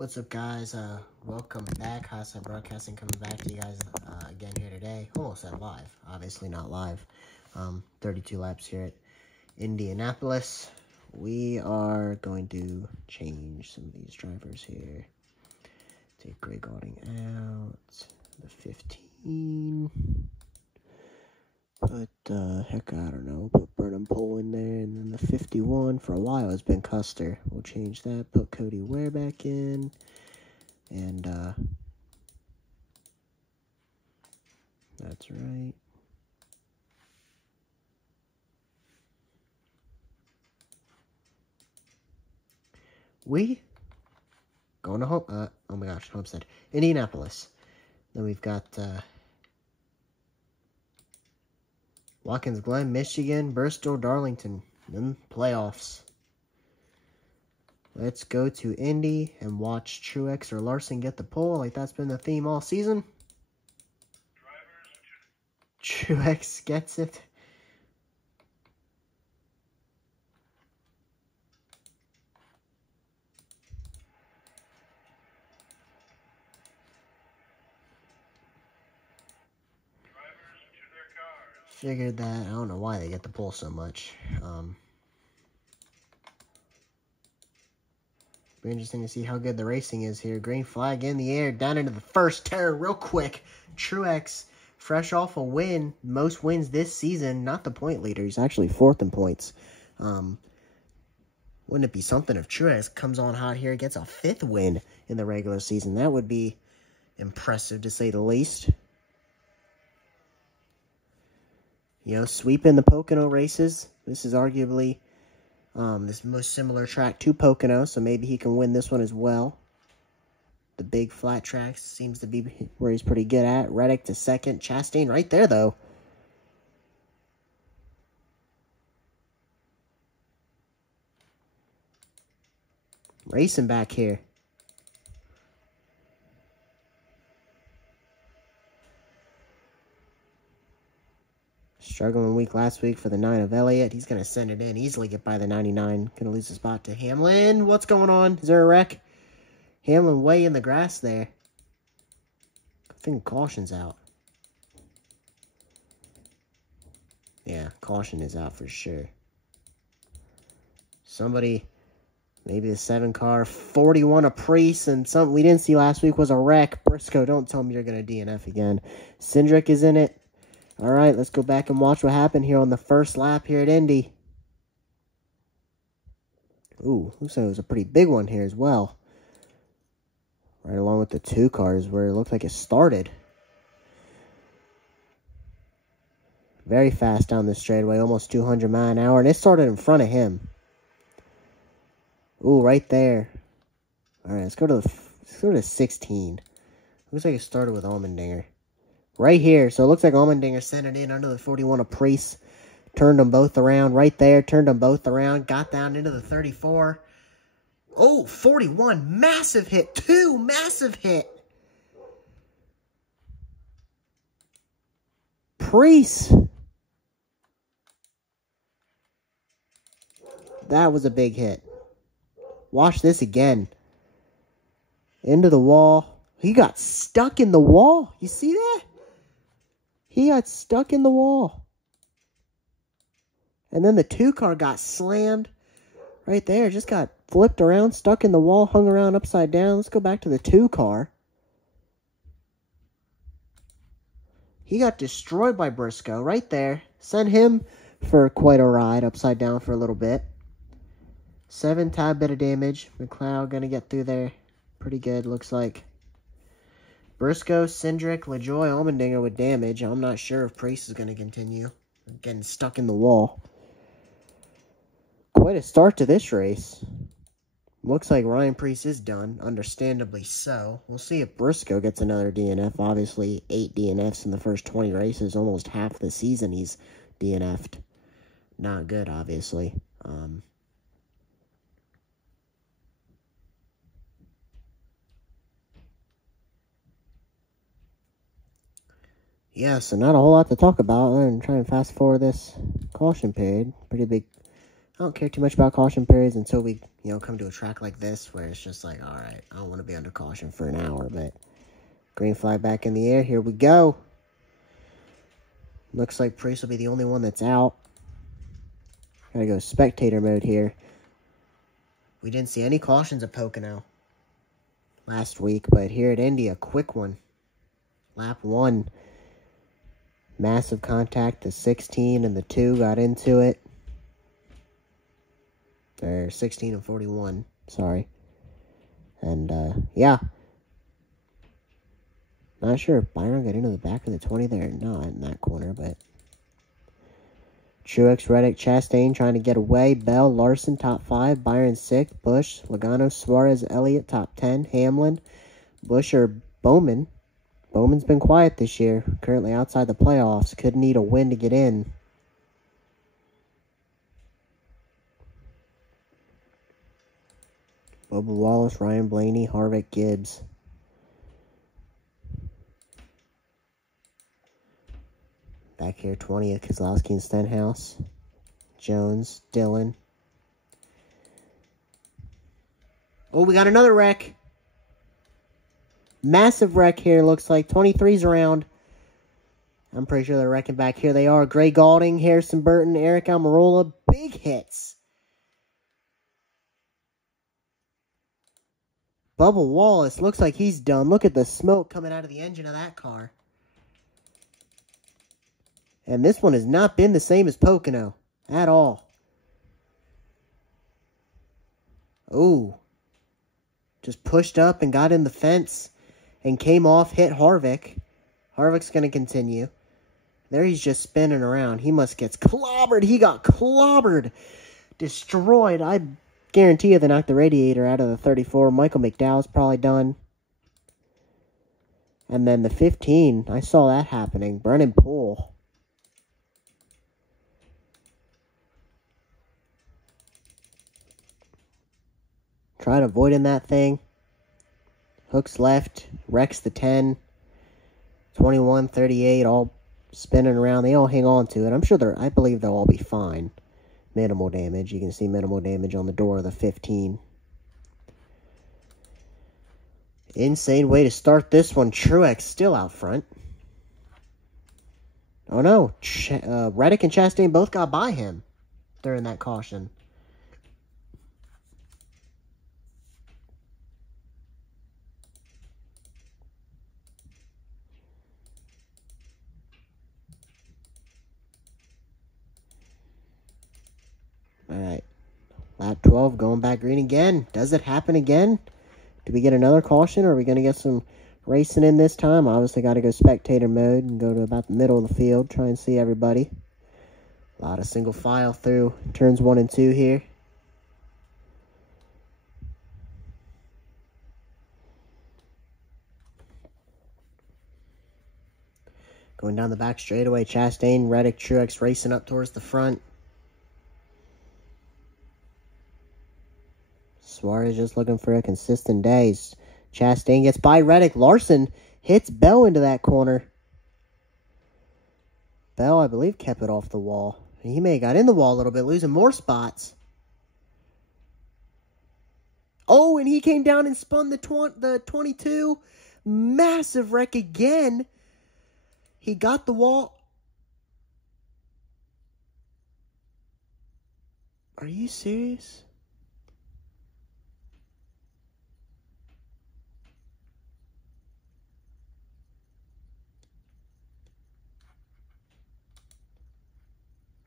What's up, guys? Welcome back. Hostile Broadcasting coming back to you guys again here today. Almost at live. Obviously not live. 32 laps here at Indianapolis. We are going to change some of these drivers here. Take Greg Garding out. The 15. Put, heck, I don't know. Put Burnham Pole in there. And then the 51 for a while has been Custer. We'll change that. Put Cody Ware back in. And, that's right. We going to home. Oh my gosh, Homestead, Indianapolis. Then we've got Watkins Glen, Michigan, Bristol, Darlington. Then playoffs. Let's go to Indy and watch Truex or Larson get the pole, like that's been the theme all season. Truex gets it. Figured that. I don't know why they get the pole so much. Be interesting to see how good the racing is here. Green flag in the air, down into the first turn real quick. Truex, fresh off a win, most wins this season. Not the point leader. He's actually fourth in points. Wouldn't it be something if Truex comes on hot here, gets a fifth win in the regular season? That would be impressive, to say the least. You know, sweeping the Pocono races. This is arguably this most similar track to Pocono, so maybe he can win this one as well. The big flat tracks seems to be where he's pretty good at. Reddick to second. Chastain right there, though. Racing back here. Struggling week last week for the 9 of Elliott. He's going to send it in. Easily get by the 99. Going to lose the spot to Hamlin. What's going on? Is there a wreck? Hamlin way in the grass there. I think caution's out. Yeah, caution is out for sure. Somebody, maybe the 7 car, 41 apiece, and something we didn't see last week was a wreck. Briscoe, don't tell me you're going to DNF again. Cindric is in it. All right, let's go back and watch what happened here on the first lap here at Indy. Ooh, looks like it was a pretty big one here as well. Right along with the 2 cars where it looked like it started. Very fast down the straightaway, almost 200 miles an hour, and it started in front of him. Ooh, right there. All right, let's go to 16. Looks like it started with Allmendinger. Right here, so it looks like Allmendinger sent it in under the 41 apiece. Turned them both around right there. Turned them both around. Got down into the 34. Oh, 41. Massive hit. 2. Massive hit. Priest. That was a big hit. Watch this again. Into the wall. He got stuck in the wall. You see that? He got stuck in the wall. And then the 2 car got slammed right there. Just got flipped around, stuck in the wall, hung around upside down. Let's go back to the 2 car. He got destroyed by Briscoe right there. Sent him for quite a ride upside down for a little bit. 7 tad bit of damage. McLeod going to get through there pretty good, looks like. Briscoe, Cindric, LaJoie, Allmendinger with damage. I'm not sure if Priest is going to continue. Getting stuck in the wall. Quite a start to this race. Looks like Ryan Priest is done. Understandably so. We'll see if Briscoe gets another DNF. Obviously, 8 DNFs in the first 20 races. Almost half the season he's DNF'd. Not good, obviously. Yeah, so not a whole lot to talk about. I'm trying to fast forward this caution period. Pretty big I don't care too much about caution periods until we, come to a track like this where it's just like, all right, I don't want to be under caution for an hour, but green flag back in the air. Here we go. Looks like Priest will be the only one that's out. Gotta go spectator mode here. We didn't see any cautions at Pocono last week, but here at Indy, a quick one. Lap 1. Massive contact. The 16 and the 2 got into it. Or 16 and 41, sorry. And, yeah. Not sure if Byron got into the back of the 20 there or not in that corner, but... Truex, Reddick, Chastain trying to get away. Bell, Larson, top 5. Byron, 6th. Busch, Logano, Suarez, Elliott, top 10. Hamlin, Busch, or Bowman. Bowman's been quiet this year. Currently outside the playoffs. Could need a win to get in. Bubba Wallace, Ryan Blaney, Harvick, Gibbs. Back here, 20th, Keselowski and Stenhouse. Jones, Dillon. Oh, we got another wreck. Massive wreck here, looks like. 23's around. I'm pretty sure they're wrecking back here. They are. Gray Galding, Harrison Burton, Eric Almirola. Big hits. Bubba Wallace looks like he's done. Look at the smoke coming out of the engine of that car. And this one has not been the same as Pocono at all. Ooh. Just pushed up and got in the fence and came off, hit Harvick. Harvick's going to continue. There he's just spinning around. He must get clobbered. He got clobbered. Destroyed. I guarantee you they knocked the radiator out of the 34. Michael McDowell's probably done. And then the 15, I saw that happening. Brennan Poole. Tried avoiding that thing. Hooks left. Wrecks the 10. 21, 38, all spinning around. They all hang on to it. I'm sure I believe they'll all be fine. Minimal damage. You can see minimal damage on the door of the 15. Insane way to start this one. Truex still out front. Oh no. Reddick and Chastain both got by him during that caution. Alright. Lap 12 going back green again. Does it happen again? Do we get another caution, or are we going to get some racing in this time? Obviously got to go spectator mode and go to about the middle of the field. Try and see everybody. A lot of single file through turns 1 and 2 here. Going down the back straightaway. Chastain, Reddick, Truex racing up towards the front. Suarez just looking for a consistent day. Chastain gets by Reddick. Larson hits Bell into that corner. Bell, I believe, kept it off the wall. He may have got in the wall a little bit, losing more spots. Oh, and he came down and spun the 22. Massive wreck again. He got the wall. Are you serious?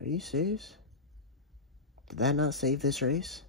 Are you serious? Did that not save this race?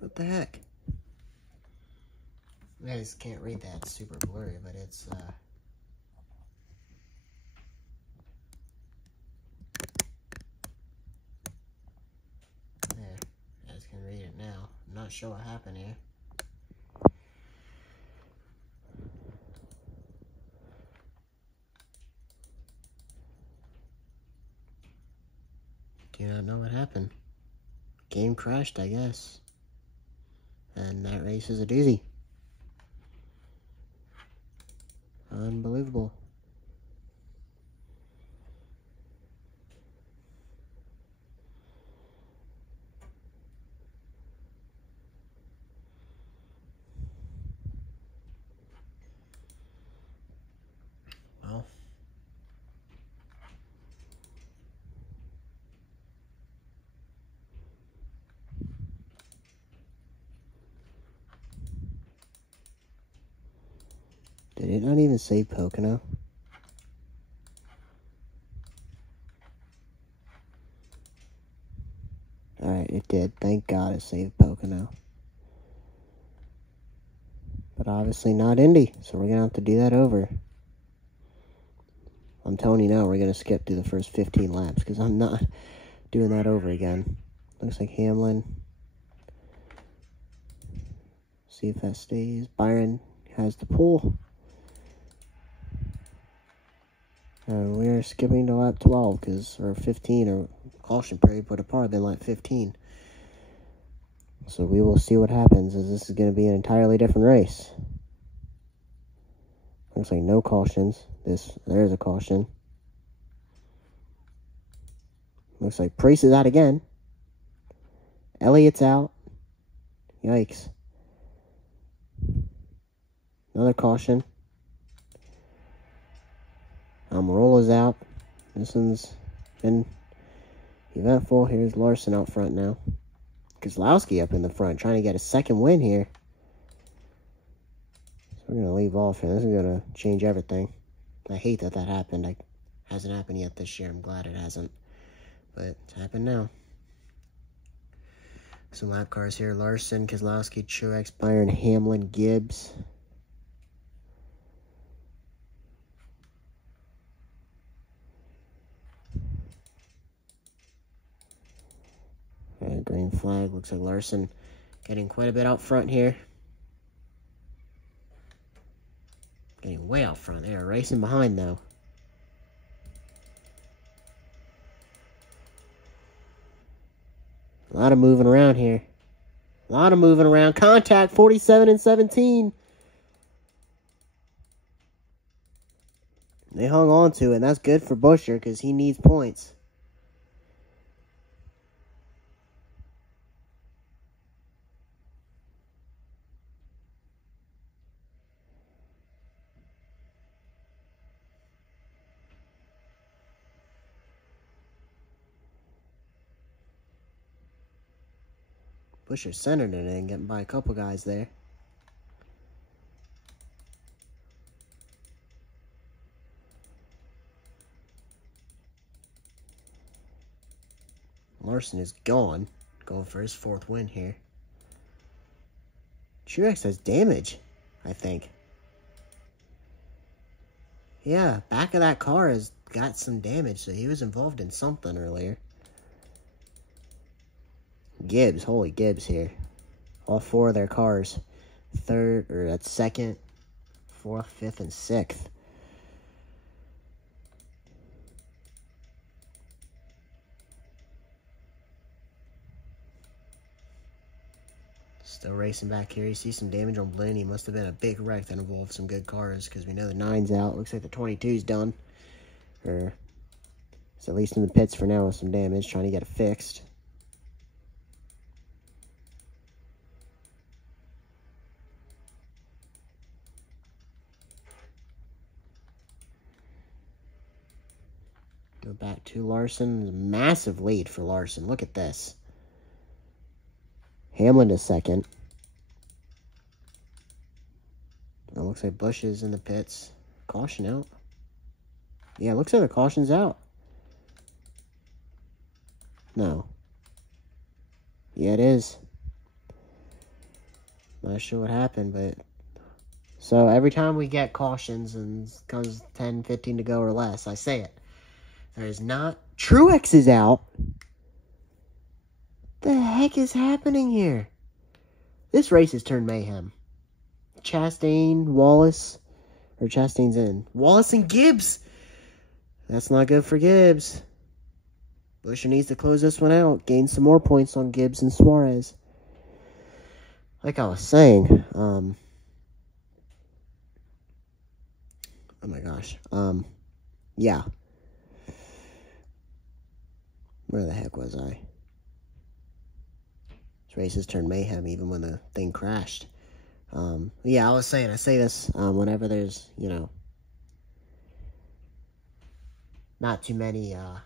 What the heck? I just can't read that. It's super blurry, but it's, there. I just can read it now. I'm not sure what happened here. Do not know what happened. Game crashed, I guess. And that race is a doozy. Unbelievable. Well, did it not even say Pocono? Alright, it did. Thank God it saved Pocono. But obviously not Indy, so we're going to have to do that over. I'm telling you now, we're going to skip through the first 15 laps, because I'm not doing that over again. Looks like Hamlin. See if that stays. Byron has the pole. We're skipping to lap 12, or 15, or caution period would have probably been lap 15. So we will see what happens, as this is going to be an entirely different race. Looks like no cautions. There's a caution. Looks like Priest is out again. Elliott's out. Yikes. Another caution. Almirola's out. This one's been eventful. Here's Larson out front now. Keselowski up in the front, trying to get a second win here. So we're going to leave off here. This is going to change everything. I hate that happened. It hasn't happened yet this year. I'm glad it hasn't. But it's happened now. Some lap cars here. Larson, Keselowski, Truex, Byron, Hamlin, Gibbs. Green flag. Looks like Larson getting quite a bit out front here. Getting way out front. They are racing behind, though. A lot of moving around here. A lot of moving around. Contact, 47 and 17. They hung on to it, and that's good for Buescher because he needs points. Buescher centered it in, getting by a couple guys there. Larson is gone. Going for his 4th win here. Truex has damage, I think. Yeah, back of that car has got some damage, so he was involved in something earlier. Gibbs, holy Gibbs here. All 4 of their cars. 2nd, 4th, 5th, and 6th. Still racing back here. You see some damage on Blaney. Must have been a big wreck that involved some good cars, because we know the 9's out. Looks like the 22's done. Or it's at least in the pits for now with some damage, trying to get it fixed. Go back to Larson. Massive lead for Larson. Look at this. Hamlin is 2nd. It looks like Busch is in the pits. Caution out. Yeah, it looks like the caution's out. No. Yeah, it is. Not sure what happened, but... So, every time we get cautions and comes 10, 15 to go or less, I say it. There is not... Truex is out. What the heck is happening here? This race has turned mayhem. Chastain, Wallace, or Chastain's in. Wallace and Gibbs. That's not good for Gibbs. Buescher needs to close this one out. Gain some more points on Gibbs and Suarez. Like I was saying, Oh my gosh. Yeah. Where the heck was I? This race has turned mayhem even when the thing crashed. Yeah, I say this whenever there's, not too many, I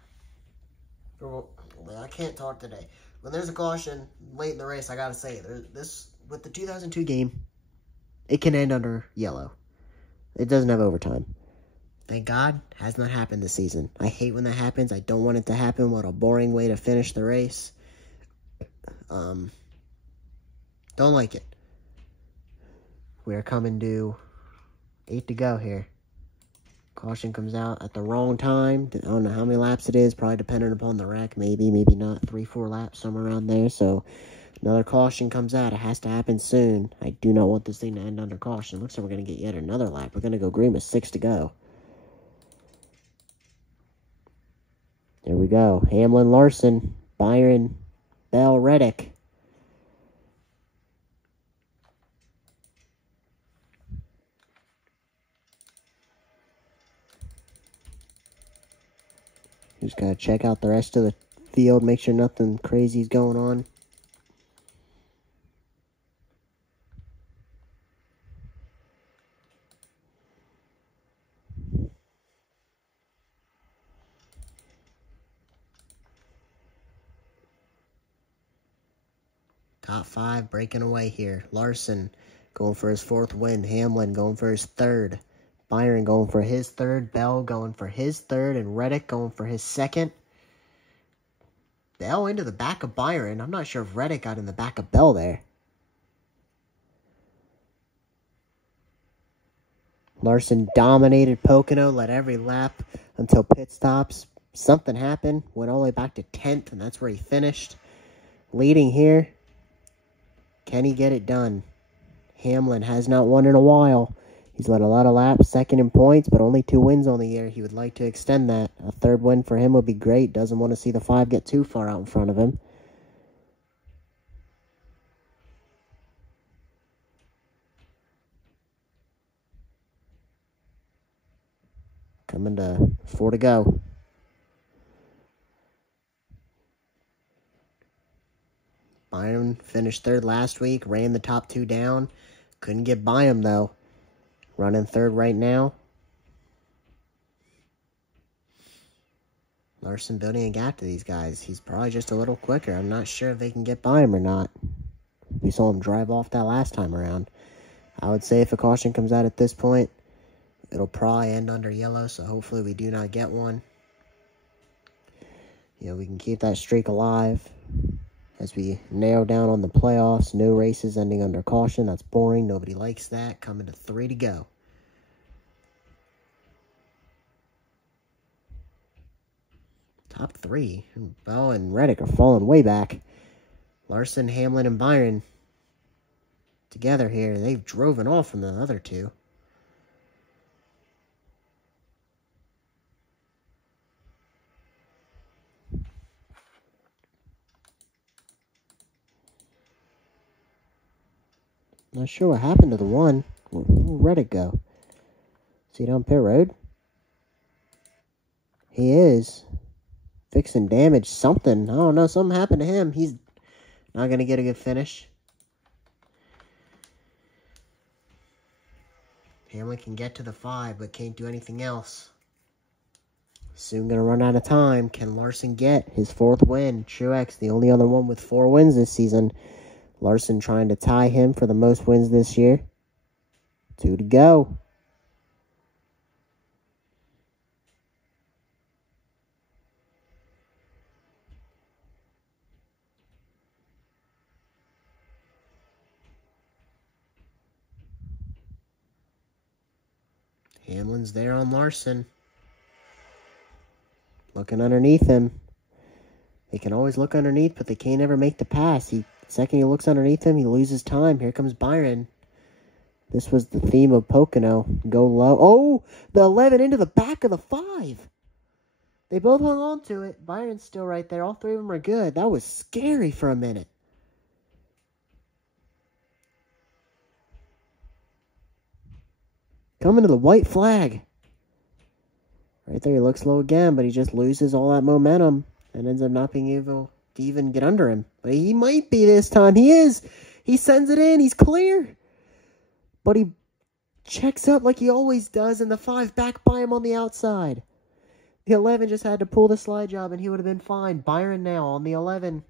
can't talk today. When there's a caution late in the race, I gotta say, with the 2002 game, it can end under yellow. It doesn't have overtime. Thank God, has not happened this season. I hate when that happens. I don't want it to happen. What a boring way to finish the race. Don't like it. We're coming to 8 to go here. Caution comes out at the wrong time. I don't know how many laps it is. Probably depending upon the wreck. Maybe not. 3-4 laps, somewhere around there. So, another caution comes out. It has to happen soon. I do not want this thing to end under caution. Looks like we're going to get yet another lap. We're going to go green with 6 to go. There we go. Hamlin, Larson, Byron, Bell, Reddick. Just got to check out the rest of the field, make sure nothing crazy is going on. Top 5 breaking away here. Larson going for his 4th win. Hamlin going for his 3rd. Byron going for his 3rd. Bell going for his 3rd. And Reddick going for his 2nd. Bell into the back of Byron. I'm not sure if Reddick got in the back of Bell there. Larson dominated Pocono, led every lap until pit stops. Something happened. Went all the way back to 10th, and that's where he finished. Leading here. Can he get it done? Hamlin has not won in a while. He's led a lot of laps, 2nd in points, but only 2 wins on the year. He would like to extend that. A 3rd win for him would be great. Doesn't want to see the 5 get too far out in front of him. Coming to 4 to go. Byron finished 3rd last week, ran the top 2 down. Couldn't get by him, though. Running 3rd right now. Larson building a gap to these guys. He's probably just a little quicker. I'm not sure if they can get by him or not. We saw him drive off that last time around. I would say if a caution comes out at this point, it'll probably end under yellow, so hopefully we do not get one. We can keep that streak alive as we narrow down on the playoffs. No races ending under caution. That's boring. Nobody likes that. Coming to 3 to go. Top 3. Bell and Reddick are falling way back. Larson, Hamlin, and Byron together here. They've driven off from the other 2. Not sure what happened to the 1. Where'd Reddick go? Is he down pit road? He is. Fixing damage. Something. I don't know. Something happened to him. He's not going to get a good finish. Hamlin can get to the 5, but can't do anything else. Soon going to run out of time. Can Larson get his 4th win? Truex, the only other one with 4 wins this season. Larson trying to tie him for the most wins this year. 2 to go. Hamlin's there on Larson. Looking underneath him. They can always look underneath, but they can't ever make the pass. Second he looks underneath him, he loses time. Here comes Byron. This was the theme of Pocono. Go low. Oh, the 11 into the back of the 5. They both hung on to it. Byron's still right there. All 3 of them are good. That was scary for a minute. Coming to the white flag. Right there, he looks slow again, but he just loses all that momentum and ends up not being able to even get under him. But he might be this time. He is. He sends it in. He's clear. But he checks up like he always does, and the 5 back by him on the outside. The 11 just had to pull the slide job, and he would have been fine. Byron now on the 11.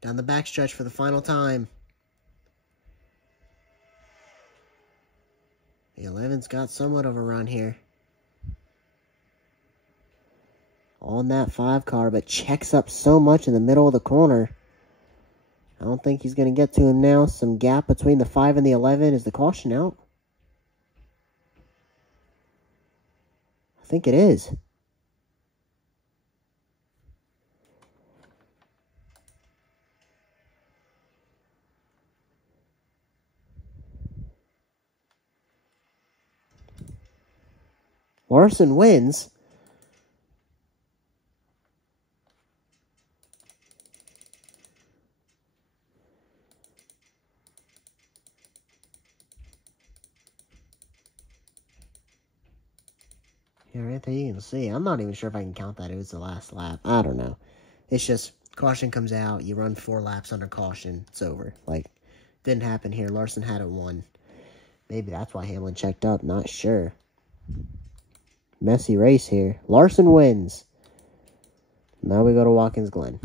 Down the backstretch for the final time. The 11's got somewhat of a run here. On that 5 car, but checks up so much in the middle of the corner. I don't think he's going to get to him now. Some gap between the 5 and the 11. Is the caution out? I think it is. Larson wins. Yeah, right there you can see. I'm not even sure if I can count that it was the last lap. I don't know. It's just caution comes out. You run 4 laps under caution. It's over. Like, didn't happen here. Larson had it 1. Maybe that's why Hamlin checked up. Not sure. Messy race here. Larson wins. Now we go to Watkins Glen.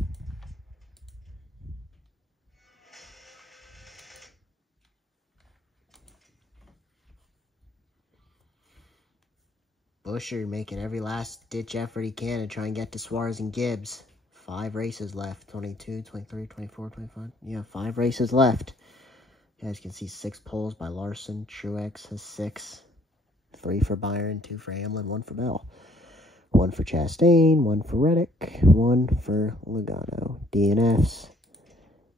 Buescher making every last-ditch effort he can to try and get to Suarez and Gibbs. 5 races left. 22, 23, 24, 25. Yeah, 5 races left. You guys can see 6 poles by Larson. Truex has 6. 3 for Byron, 2 for Hamlin, 1 for Bell. 1 for Chastain, 1 for Reddick, 1 for Logano. DNFs.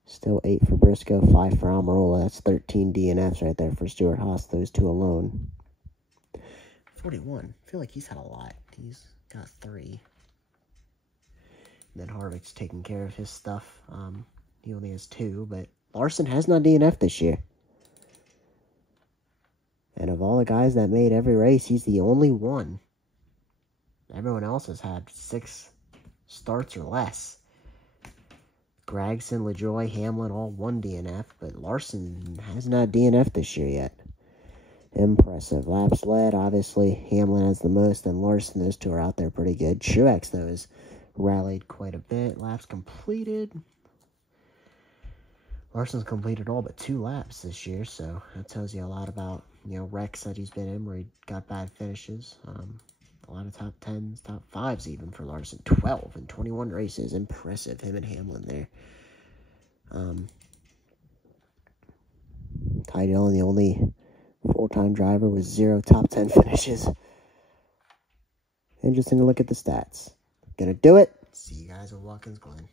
Still 8 for Briscoe, 5 for Almirola. That's 13 DNFs right there for Stewart Haas. Those 2 alone. 41. I feel like he's had a lot. He's got 3. And then Harvick's taking care of his stuff. He only has 2, but Larson has not DNF'd this year. And of all the guys that made every race, he's the only one. Everyone else has had 6 starts or less. Gragson, LaJoy, Hamlin, all 1 DNF, but Larson has not DNF'd this year yet. Impressive. Laps led, obviously, Hamlin has the most, and Larson, those 2 are out there pretty good. Truex, though, has rallied quite a bit. Laps completed. Larson's completed all but 2 laps this year, so that tells you a lot about, wrecks that he's been in where he got bad finishes. A lot of top 10s, top 5s even for Larson. 12 in 21 races. Impressive, him and Hamlin there. Ty Dillon, the only full-time driver with 0 top 10 finishes. Interesting to look at the stats. Gonna do it. See you guys at Watkins Glen.